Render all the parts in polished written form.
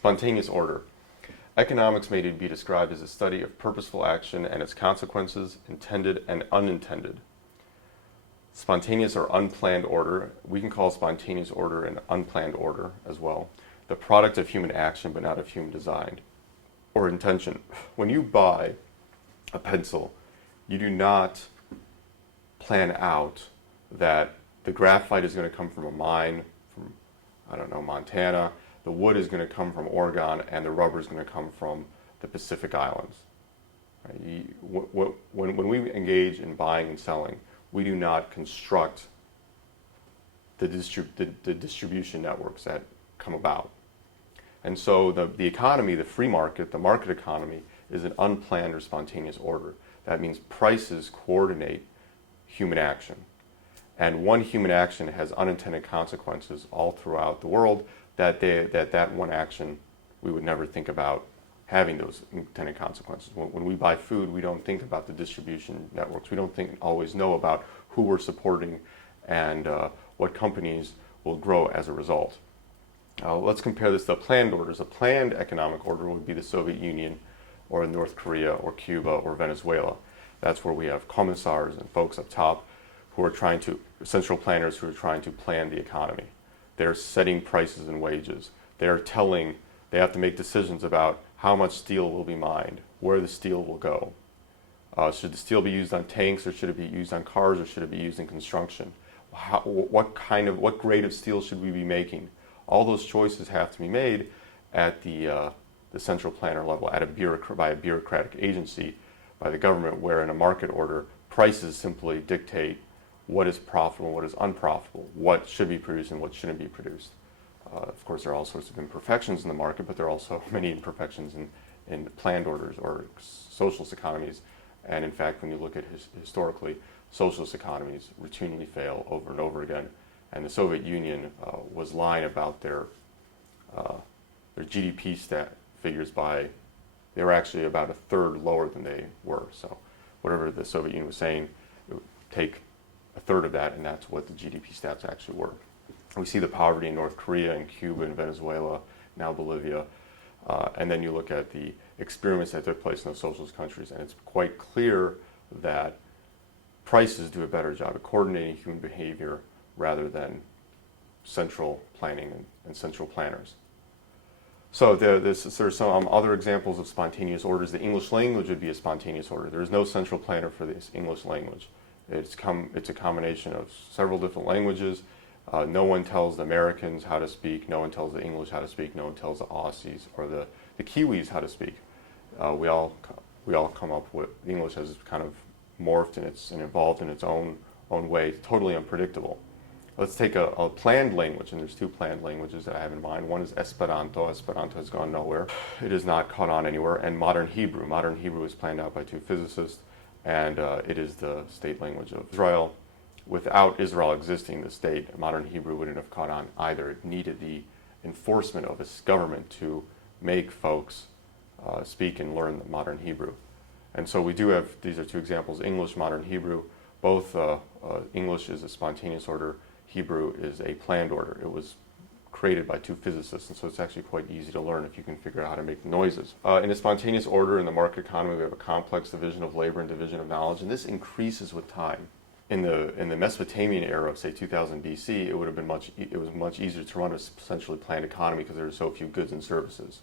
Spontaneous order. Economics may be described as a study of purposeful action and its consequences, intended and unintended. Spontaneous or unplanned order, we can call spontaneous order an unplanned order as well. The product of human action but not of human design or intention. When you buy a pencil, you do not plan out that the graphite is going to come from a mine from, I don't know, Montana, the wood is going to come from Oregon, and the rubber is going to come from the Pacific Islands. Right? When we engage in buying and selling, we do not construct the distribution networks that come about. And so the economy, the free market, the market economy, is an unplanned or spontaneous order. That means prices coordinate human action. And one human action has unintended consequences all throughout the world that one action, we would never think about having those intended consequences. When we buy food, we don't think about the distribution networks. We don't always know about who we're supporting and what companies will grow as a result. Let's compare this to planned orders. A planned economic order would be the Soviet Union or North Korea or Cuba or Venezuela. That's where we have commissars and folks up top who are central planners who are trying to plan the economy. They're setting prices and wages. They have to make decisions about how much steel will be mined, where the steel will go. Should the steel be used on tanks, or should it be used on cars, or should it be used in construction? What grade of steel should we be making? All those choices have to be made at the central planner level, by a bureaucratic agency, by the government, where in a market order, prices simply dictate what is profitable, what is unprofitable, what should be produced and what shouldn't be produced. Of course, there are all sorts of imperfections in the market, but there are also many imperfections in planned orders or socialist economies. And in fact, when you look at historically, socialist economies routinely fail over and over again. And the Soviet Union was lying about their GDP figures they were actually about a third lower than they were. So whatever the Soviet Union was saying, it would take a third of that, and that's what the GDP stats actually were. We see the poverty in North Korea and Cuba and Venezuela, now Bolivia, and then you look at the experiments that took place in those socialist countries, and it's quite clear that prices do a better job at coordinating human behavior rather than central planning and central planners. So there's some other examples of spontaneous orders. The English language would be a spontaneous order. There is no central planner for this English language. It's a combination of several different languages. No one tells the Americans how to speak. No one tells the English how to speak. No one tells the Aussies or the Kiwis how to speak. We all come up with English has kind of morphed and evolved in its own way, totally unpredictable. Let's take a planned language, and there's two planned languages that I have in mind. One is Esperanto. Esperanto has gone nowhere. It has not caught on anywhere. And Modern Hebrew. Modern Hebrew was planned out by two physicists, and it is the state language of Israel. Without Israel existing, the state, Modern Hebrew wouldn't have caught on either. It needed the enforcement of its government to make folks speak and learn the Modern Hebrew. And so we do have, these are two examples, English, Modern Hebrew. Both English is a spontaneous order, Hebrew is a planned order. It was created by two physicists, and so it's actually quite easy to learn if you can figure out how to make the noises. In a spontaneous order in the market economy, we have a complex division of labor and division of knowledge, and this increases with time. In the Mesopotamian era of, say, 2000 BC, it was much easier to run a centrally planned economy because there are so few goods and services.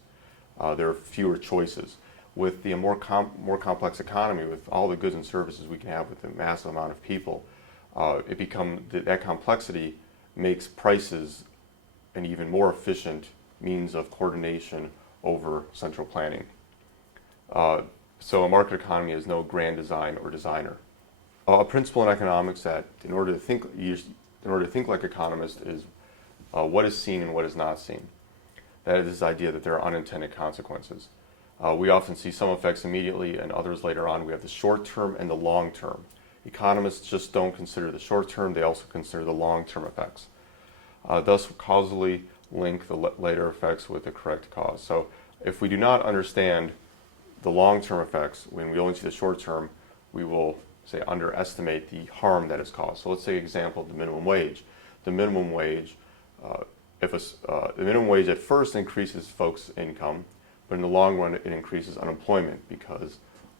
There are fewer choices. With the more complex economy, with all the goods and services we can have with a massive amount of people, that complexity makes prices an even more efficient means of coordination over central planning. So a market economy has no grand design or designer. A principle in economics that, in order to think like economists, is what is seen and what is not seen. That is this idea that there are unintended consequences. We often see some effects immediately and others later on. We have the short term and the long term. Economists just don't consider the short term, they also consider the long term effects. Thus causally link the later effects with the correct cause. So if we do not understand the long term effects, when we only see the short term, we will say underestimate the harm that is caused. So let's take an example of the minimum wage. The minimum wage if the minimum wage at first increases folks' income, but in the long run it increases unemployment because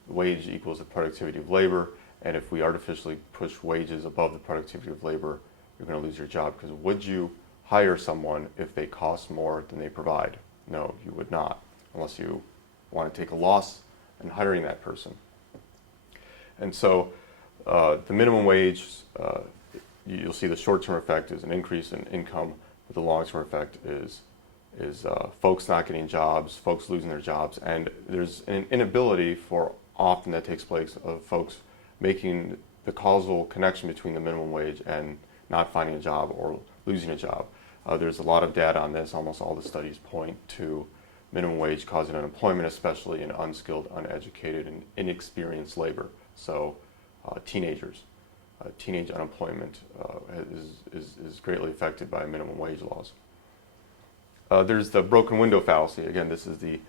the wage equals the productivity of labor, and if we artificially push wages above the productivity of labor, you're going to lose your job. Because would you hire someone if they cost more than they provide? No, you would not, unless you want to take a loss in hiring that person. And so the minimum wage, you'll see the short-term effect is an increase in income, but the long-term effect is folks not getting jobs, folks losing their jobs, and there's an inability for often that takes place of folks making the causal connection between the minimum wage and not finding a job or losing a job. There's a lot of data on this. Almost all the studies point to minimum wage causing unemployment, especially in unskilled, uneducated, and inexperienced labor. So teenagers. Teenage unemployment is greatly affected by minimum wage laws. There's the broken window fallacy. Again, this is the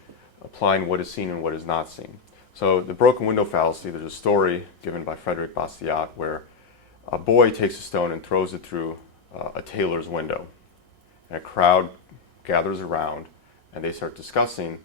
applying what is seen and what is not seen. So the broken window fallacy, there's a story given by Frederick Bastiat where a boy takes a stone and throws it through a tailor's window. And a crowd gathers around and they start discussing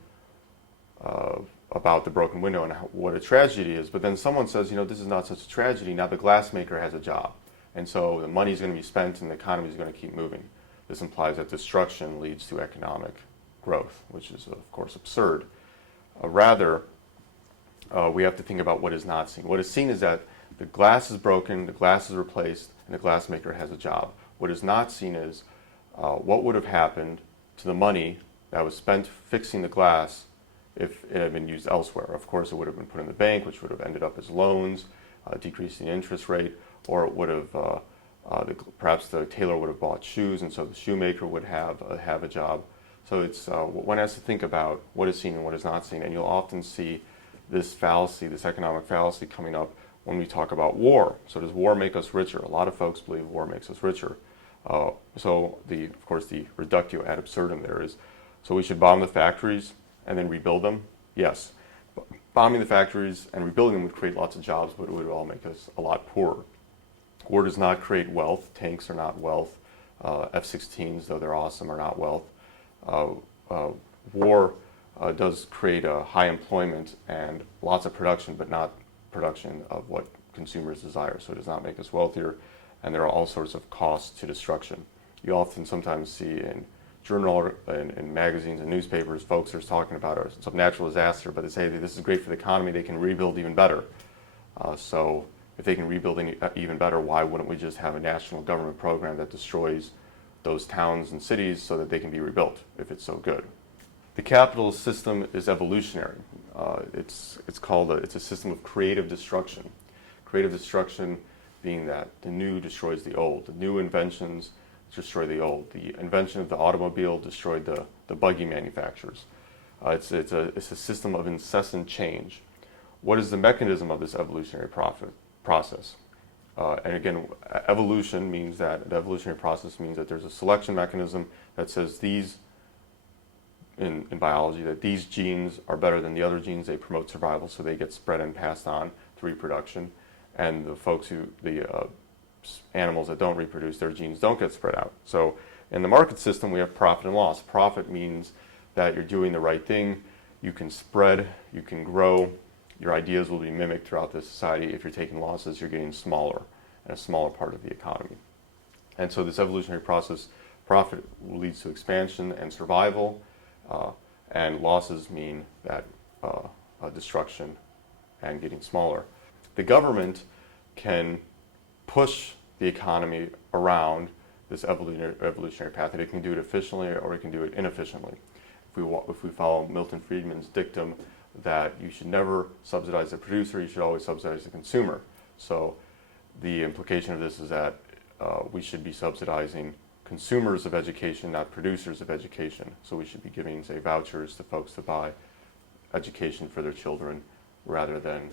about the broken window and what a tragedy is. But then someone says, this is not such a tragedy. Now the glassmaker has a job. And so the money is going to be spent and the economy is going to keep moving. This implies that destruction leads to economic growth, which is, of course, absurd. Rather, we have to think about what is not seen. What is seen is that the glass is broken, the glass is replaced, and the glassmaker has a job. What is not seen is what would have happened to the money that was spent fixing the glass if it had been used elsewhere. Of course, it would have been put in the bank, which would have ended up as loans, decreasing the interest rate, or it would have perhaps the tailor would have bought shoes, and so the shoemaker would have a job. So it's one has to think about what is seen and what is not seen, and you'll often see this fallacy, this economic fallacy, coming up when we talk about war. So does war make us richer? A lot of folks believe war makes us richer. So of course the reductio ad absurdum there is, so we should bomb the factories and then rebuild them? Yes. Bombing the factories and rebuilding them would create lots of jobs, but it would all make us a lot poorer. War does not create wealth. Tanks are not wealth. F-16s, though they're awesome, are not wealth. War does create a high employment and lots of production, but not production of what consumers desire. So it does not make us wealthier, and there are all sorts of costs to destruction. You often sometimes see in journal and magazines and newspapers, folks are talking about some natural disaster, but they say that this is great for the economy, they can rebuild even better. So if they can rebuild even better, why wouldn't we just have a national government program that destroys those towns and cities so that they can be rebuilt if it's so good? The capitalist system is evolutionary. It's a system of creative destruction. Creative destruction being that the new destroys the old. The new inventions destroy the old. The invention of the automobile destroyed the buggy manufacturers. It's a system of incessant change. What is the mechanism of this evolutionary process? And again, evolution means that the evolutionary process means that there's a selection mechanism that says these, in biology, that these genes are better than the other genes. They promote survival, so they get spread and passed on to reproduction. And the animals that don't reproduce, their genes don't get spread out. So in the market system, we have profit and loss. Profit means that you're doing the right thing. You can spread, you can grow. Your ideas will be mimicked throughout the society. If you're taking losses, you're getting smaller and a smaller part of the economy. And so this evolutionary process, profit leads to expansion and survival, and losses mean that destruction and getting smaller. The government can push the economy around this evolutionary path, and it can do it efficiently or it can do it inefficiently. If we follow Milton Friedman's dictum that you should never subsidize the producer, you should always subsidize the consumer. So the implication of this is that we should be subsidizing consumers of education, not producers of education. So we should be giving, say, vouchers to folks to buy education for their children rather than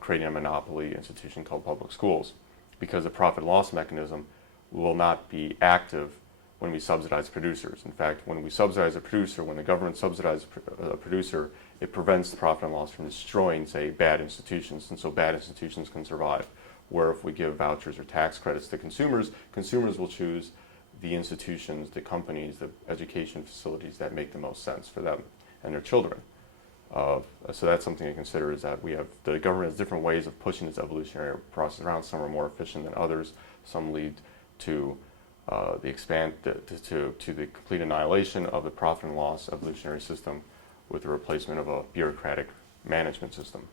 creating a monopoly institution called public schools, because the profit loss mechanism will not be active when we subsidize producers. In fact, when we subsidize a producer, when the government subsidizes a producer, it prevents the profit and loss from destroying, say, bad institutions, and so bad institutions can survive. Where if we give vouchers or tax credits to consumers, consumers will choose the institutions, the companies, the education facilities that make the most sense for them and their children. So that's something to consider, is that the government has different ways of pushing this evolutionary process around. Some are more efficient than others. Some lead to to the complete annihilation of the profit and loss evolutionary system with the replacement of a bureaucratic management system.